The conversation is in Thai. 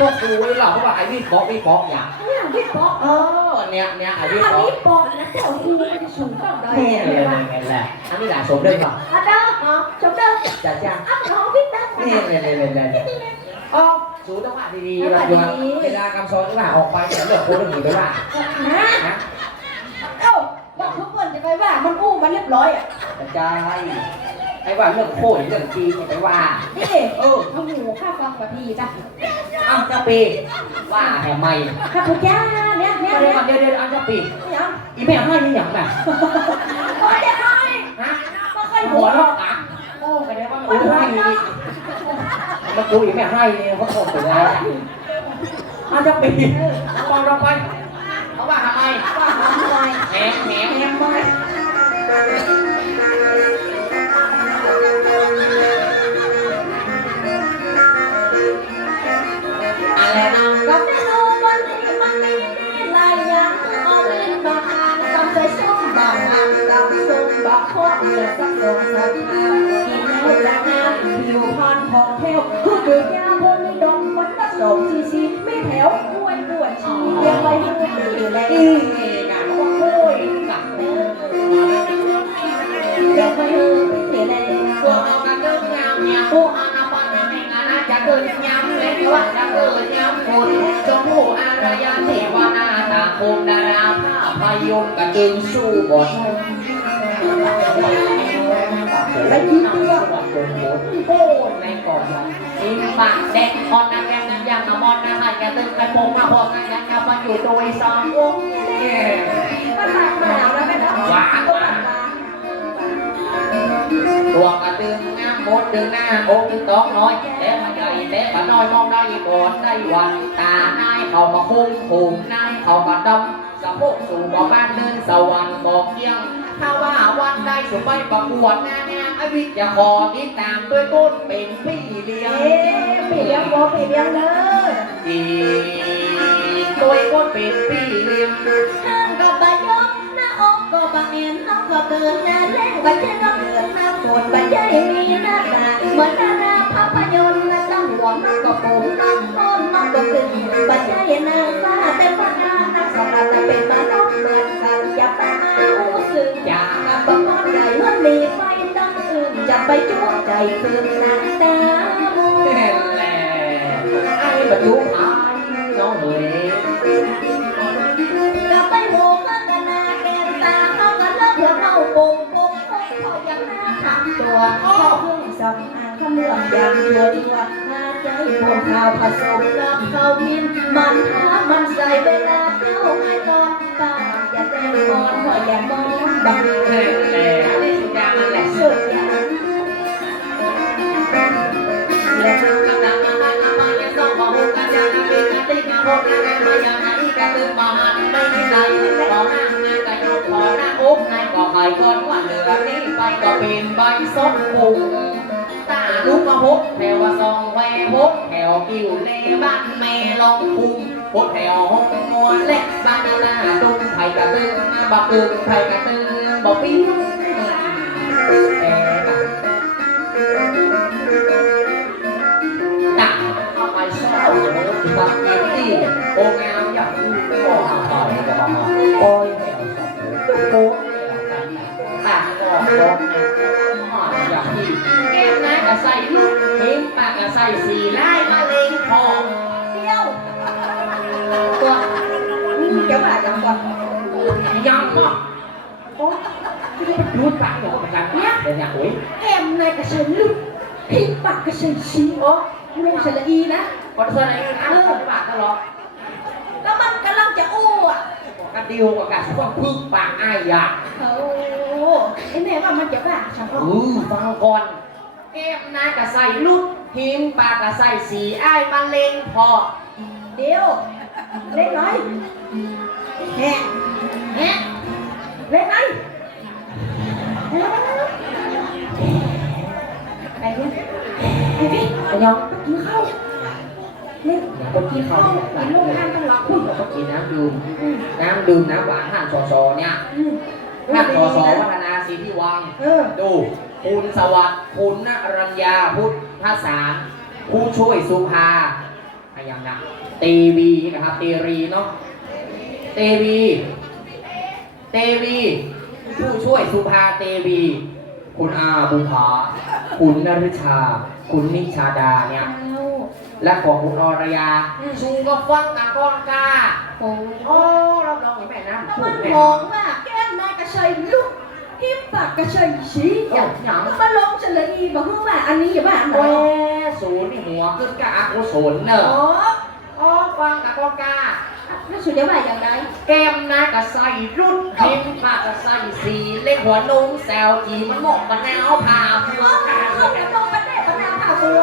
พวกกูไอ้เราเขาบอกไอ้วิเคราะห์วิเคาะอย่างเนี่ยพี่ป๊อกเออเนี่ยเนี่ยไอ้วิอันเคราะนี้ปอกนะแต่หูมันสูงกว่าได้นี่เลเลยยว่ะนี่แหละอันนี้หลานสมด้วยป่ะอะเด้อเนาะจบเด้อจ้าจ้าอ้าวน้องพี่ตั้งนี่เลยเลยเลยเลยอ๋อสูจังหวะดีๆเราอยู่เวลากำซอนที่ว่าออกไปเนี่ยเลือกโค้ดหนีไปว่านะนะเอ้าบอกทุกคนจะไปว่ามันอู้มันเรียบร้อยอะกระจไอ้ว่าเรื่องโค้ดเรื่องจีนไปว่านี่เออ เอาหูข้าฟังแบบพี่จ้ะ อ้าวเจ้าปีว่าแห่ไม่ข้าพุทธเจ้าเนี่ยเนี่ยเดี๋เนี่ยยวเดี๋ยวเดี๋ยวอ้าวเจ้าปีเนี่ยอีแม่ให้ยังอย่างแบบโอ้ยเดี๋ยวหน่อยฮะก็ค่อยหัหัววลอเราะกอะโอ้ไปได้ว่าโอ้ให้นี่มาดูอีแม่ให้นี่เขาโทษถึงแล้วอ้าวเจ้าปีมองเราไปเขาว่าทำไมว่า สมซีซีไม่แถวอ้วนปวดชีเรียงไปให้ดีแลอีกันโอ้ยกับเรียงไปให้ดีแลพวกเรากันเดินงามเนี่ยพวกอาณาปานาแห่งอาณาจะเกิดยามเล็กว่าจะเกิดยามฝนชมพูอารยาเทวนาตาคมดาราภาพยนตร์กระดึงสู้บท ไปที่เตื้อโอ้ยในก่อนอินปากแดงคอนนะแกงยังยังมอนนะให้แกตึงไปโปงมาพอกันยังยังมาอยู่โดยสามวงก็ตักมาแล้วไม่ต้องหวานหวานตัวกระตึงงามหมดดึงหน้าโอ้ตึงต้องน้อยแต่มาใหญ่แต่มาน้อยมองได้ก่อนได้วันตาหน้ายเขามาคุ้มคุ้มนายเขามาดำสะโพกสูงกว่าบ้านเดินสวรรค์บอกเยี่ยง ถ้าว่าวันใดสุไปประกวดงานงาน อวิทย์จะขอติดตามด้วยต้นเป็นพี่เลี้ยงเอ๊ะปีเลี้ยงวัวปีเลี้ยงเด้อจีด้วยต้นเป็นพี่เลี้ยงห้างก็บะยกหน้าอกก็บะเอ็นน้องก็เกินหน้าเล่นก็เช่นก็เกินหน้าโกรธบะใจมีหน้าตาเหมือนดาราภาพยนตร์นะตั้งหัวน้องก็ ไปจ้วงใจคืนหน้าตาโมแน่แหละไอ้บรรทุกอายน้องเอ๋ยกลับไปโหกันนาแกนตาเข้ากันแล้วเพื่อเข้าปุ่มปุ่มเขาย่างหน้าทำตัวเขาเพิ่งสำอางขมืออย่างชวนวัดหาใจพวกข้าผสมกับข้าวมินมันหามันใส่เวลาเจ้าให้ตอนตาอย่าแต่งก่อนเพราะอย่ามองดังแน่แหละ อย่างไหนกันตึงมาหันไม่มีใจขอนั่งในกระยุกขอนั่งอุ๊บในก็ไข่ก้อนว่าเหลือนี้ไปก็เป็นใบส้มปุงตาลุกมาพบแปอบดักเข้ากเก็ตตี้โองามอย่างอื่นก็หาต่อยก็มาโอ้ยวสับโป๊ะตาก็ร้องหอดอย่างที่แก้มน้าก็ใส่ลูกเห็นปากก็ใส่สีไล่มาเลงทองเดียวตัวเดี๋ยวมาจังก่อนยังอะโอ้ยรูดปากหนูเหมือนกันเนี่ยเดี๋ยวเนี่ยโอ้ยแอมนายกระเชนลุกพิงปากกระเชนชีโอ้ลูกเฉลอีนะคอนเสิร์ตอะไรกันะเออปากก็ร้อง แล้วมันกำลังจะ อะกระดิวกับกระสวงพึ่งปากอ้ายอยากโอ้ไอ้แม่ว่ามันจะบ้าฉันก็อือฟังก่อนแก้มนายกระใส่ลุดหิงปากกระใส่สีอ้ายมาเลงพอเดี๋ยวเล็กน้อยแฮะแฮะเล็กน้อยไอ้เนี่ยไอ้พี่ไอ้ยองกินข้าวเล่นคนที่เขากินลูกทานตลอดคุยกับเขากินน้ำดื่ม น้ำดื่มน้ำหวานห่านซอซอเนี่ยอืมห่านซอซอวัฒนาศรีที่วัง เออ ดู คุณสวัสดิ์คุณนรัญญาพุทธภาษาผู้ช่วยสุภาอะไรอย่างใดนะเตวีนะครับเตรีเนาะเตวี เตวี ผู้ช่วยสุภาเตวี คุณอาบุภาคุณนฤชา คุณนิชาดาเนี่ย และของคุณอรยาชูก็ฟังกันก้อนกล้าโอ้ยโอ้รับรองเหมือนแม่นะถ้าพูมัดนแม่หอมมากแก้มนายกระชัยลูกทิมปากกระชัยชี้โอ้หยังมาลงเฉลยบอกว่าอันนี้อย่าบ้าหน่โอ้อยศูนย์นี่หัวขึ้นกับอากุศลเนอะโอ้โอ้ฟังกับก้อนกล้าแล้วสุดจะว่าอย่างไรแก้มนายก็ใส่รุ่นพิมพ์ปากก็ใส่สีเล็กหัวนุ่งแซวจีมันหมกมันแนวผ่าพวเอางกันเอากระโดดมาได้ปะนาวผ่าบัว